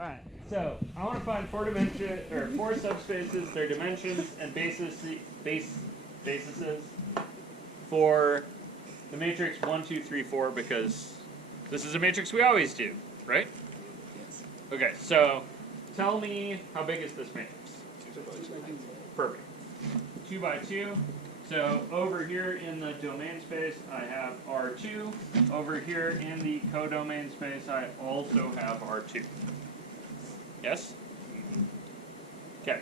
Alright, so I want to find four subspaces, their dimensions, and bases for the matrix 1, 2, 3, 4, because this is a matrix we always do, right? Yes. Okay, so tell me, how big is this matrix? 2 by 2. Perfect. 2 by 2. So over here in the domain space, I have R2. Over here in the codomain space, I also have R2. Yes? Okay.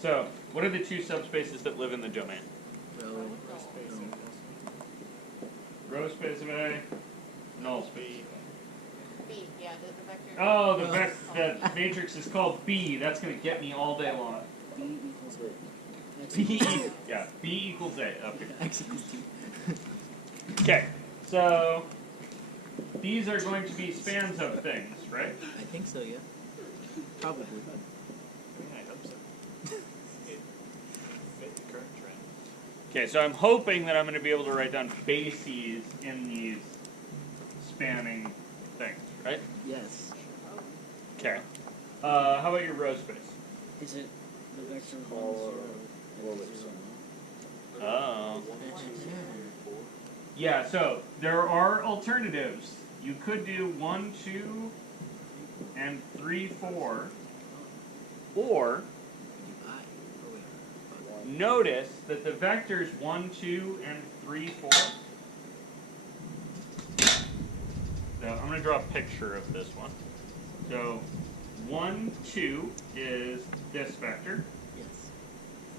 So, what are the two subspaces that live in the domain? Row space of A, null space. B, yeah, the vector. Oh, the matrix is called B. That's going to get me all day long. B equals B equals A. Okay. X equals 2. Okay, so these are going to be spans of things, right? I think so, yeah. Probably. I hope so. It fit the current trend. Okay, so I'm hoping that I'm going to be able to write down bases in these spanning things, right? Yes. Okay. How about your row space? Is it the vector 1, 0, and 0? Oh. Yeah, so there are alternatives. You could do 1, 2, and 3, 4. Or notice that the vectors 1, 2, and 3, 4. So I'm going to draw a picture of this one. So 1, 2 is this vector. Yes.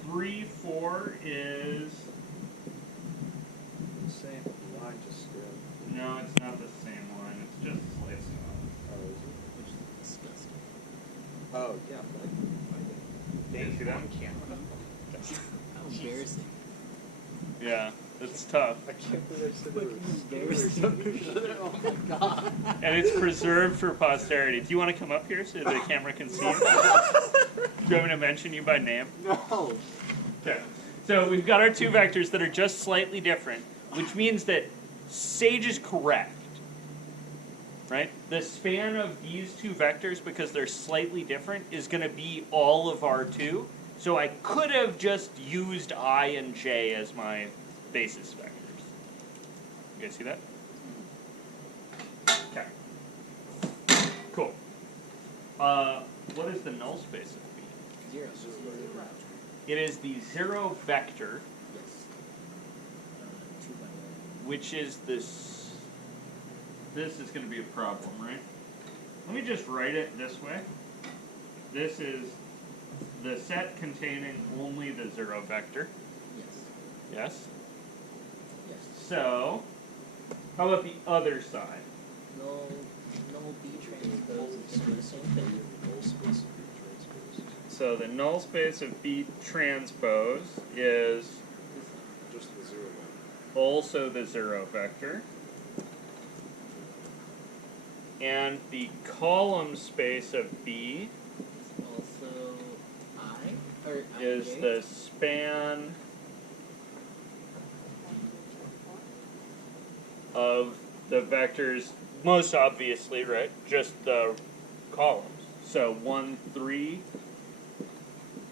3, 4 is... The same line just scaled. No, it's not the same line. It's just slice. Oh, is it? Which is disgusting. Oh, yeah. You see that? How embarrassing. Yeah, it's tough. I can't believe I said it was Embarrassing. Oh my god. And it's preserved for posterity. Do you want to come up here so the camera can see? Do you want me to mention you by name? No. Okay. So we've got our two vectors that are just slightly different, which means that Sage is correct. Right? The span of these two vectors, because they're slightly different, is going to be all of R2. So I could have just used I and J as my basis vectors. You guys see that? Okay. Cool. What is the null space of B? 0. It is the 0 vector, Yes. 2 by 1. which is this. This is going to be a problem, right? Let me just write it this way. This is the set containing only the 0 vector. Yes. Yes? Yes. So, how about the other side? No B transpose is the same thing. Null space of B transpose. So the null space of B transpose is Just the 0 one. also the 0 vector. And the column space of B Also I? Or is J? the span of the vectors, most obviously, right? Just the columns. So 1, 3,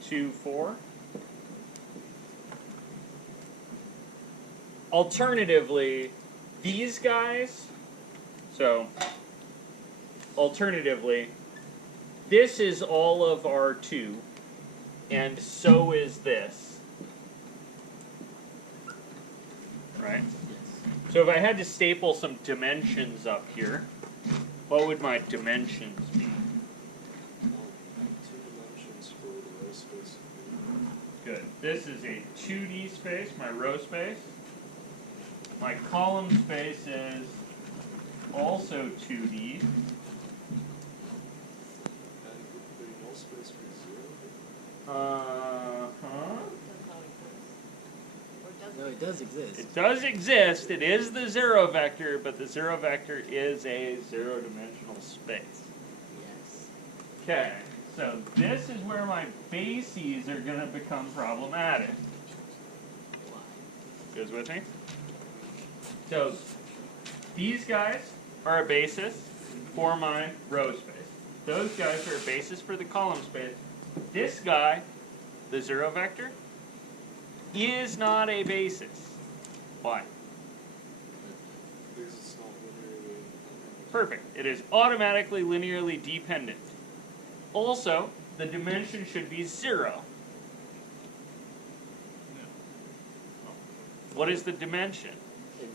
2, 4. Alternatively, these guys, so alternatively, this is all of R2, and so is this. Right? Yes. So if I had to staple some dimensions up here, what would my dimensions be? 2 dimensions for the row space of B. Good. This is a 2D space, my row space. My column space is also 2D. And the null space for 0? Uh-huh. No, it does exist. It does exist. It is the 0 vector, but the 0 vector is a 0-dimensional space. Yes. Okay, so this is where my bases are going to become problematic. Why? You guys with me? So these guys are a basis for my row space. Those guys are a basis for the column space. This guy, the zero vector, is not a basis. Why? Because it's not linearly. Perfect. It is automatically linearly dependent. Also, the dimension should be 0. What is the dimension? A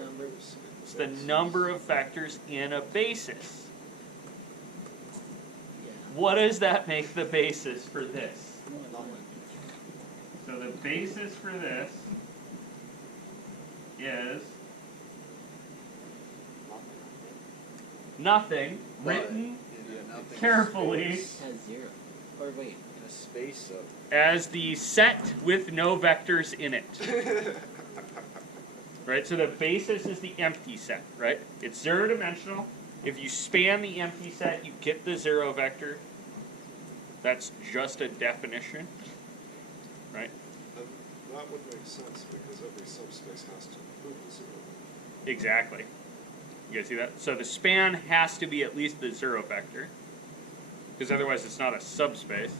number of vectors. It's the number of vectors in a basis. Yeah. What does that make the basis for this? Nothing. So the basis for this is nothing written Yeah, nothing. carefully It has 0. Or wait. In a space of. as the set with no vectors in it. Right? So the basis is the empty set, right? It's 0-dimensional. If you span the empty set, you get the 0 vector. That's just a definition, right? That would make sense because every subspace has to include the 0. Exactly. You guys see that? So the span has to be at least the 0 vector, because otherwise it's not a subspace.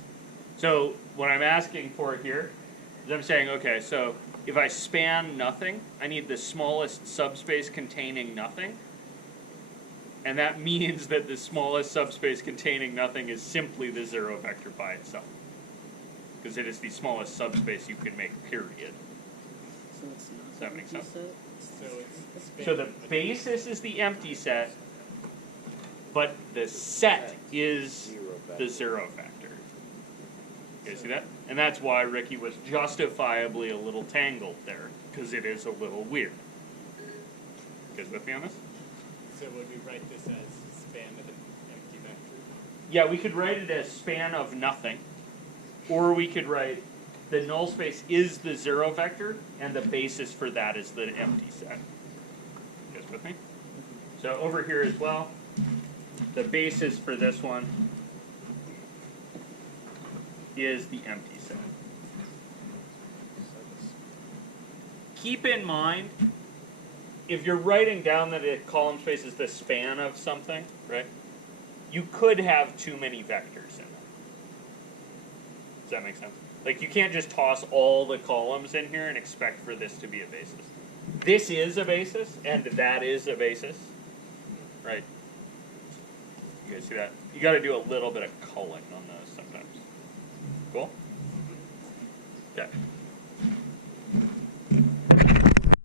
So what I'm asking for here is I'm saying, okay, so if I span nothing, I need the smallest subspace containing nothing. And that means that the smallest subspace containing nothing is simply the 0 vector by itself. Because it is the smallest subspace you can make, period. So it's not. Does that make sense? So it's So the basis is the empty set, but the set is the 0 vector. You guys see that? And that's why Ricky was justifiably a little tangled there, because it is a little weird. You guys with me on this? So would we write this as span of an empty vector? Yeah, we could write it as span of nothing, or we could write the null space is the 0 vector, and the basis for that is the empty set. You guys with me? So over here as well, the basis for this one is the empty set. Keep in mind, if you're writing down that a column space is the span of something, right? You could have too many vectors in it. Does that make sense? Like, you can't just toss all the columns in here and expect for this to be a basis. This is a basis, and that is a basis, right? You guys see that? You got to do a little bit of culling on those sometimes. Cool? Okay.